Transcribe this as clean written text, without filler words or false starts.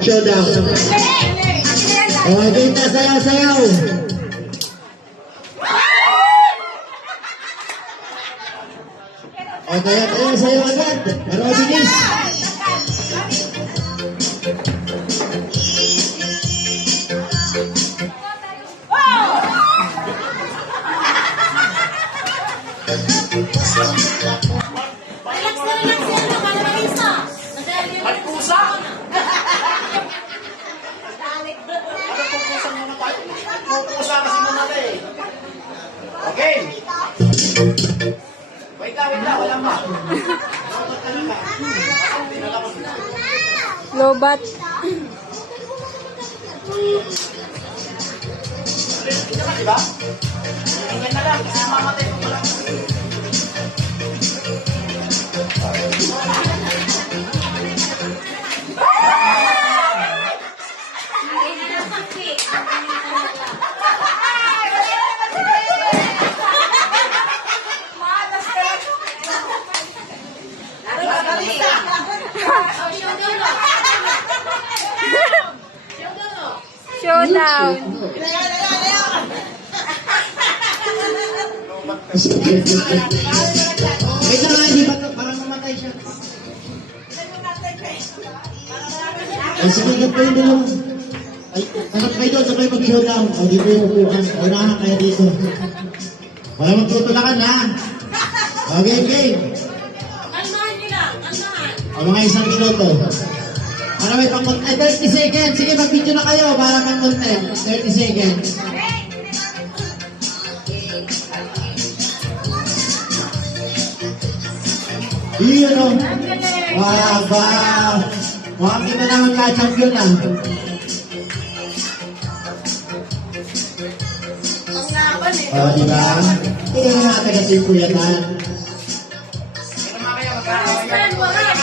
Showdown. O, kita, sayaw-sayaw. O, kaya sayaw agad. Pero bilis. Okay. Wait lang, wala pa. Lobat. Diba? Tingnan na lang, kasi mamatay ko pala. Showdown. Wait lang, hindi ba parang mamatay siya? Ay, sige, gat kayo dalawa. Ay, hanap kayo doon, sabay mag-showdown. O, di ko yung upuan. Unahan kayo dito. Wala magtutulakan, ha? Okay, okay. O, mga isang minuto. Para may pang-content. 30 seconds. Sige, mag-video na kayo para pang-content. 30 seconds. Iyon o. Wow. Mukhang kita naman ka-champion ah. O, diba? Hindi ka na nakatagatimpuyatan. Ito mga kayo, magkakaroon.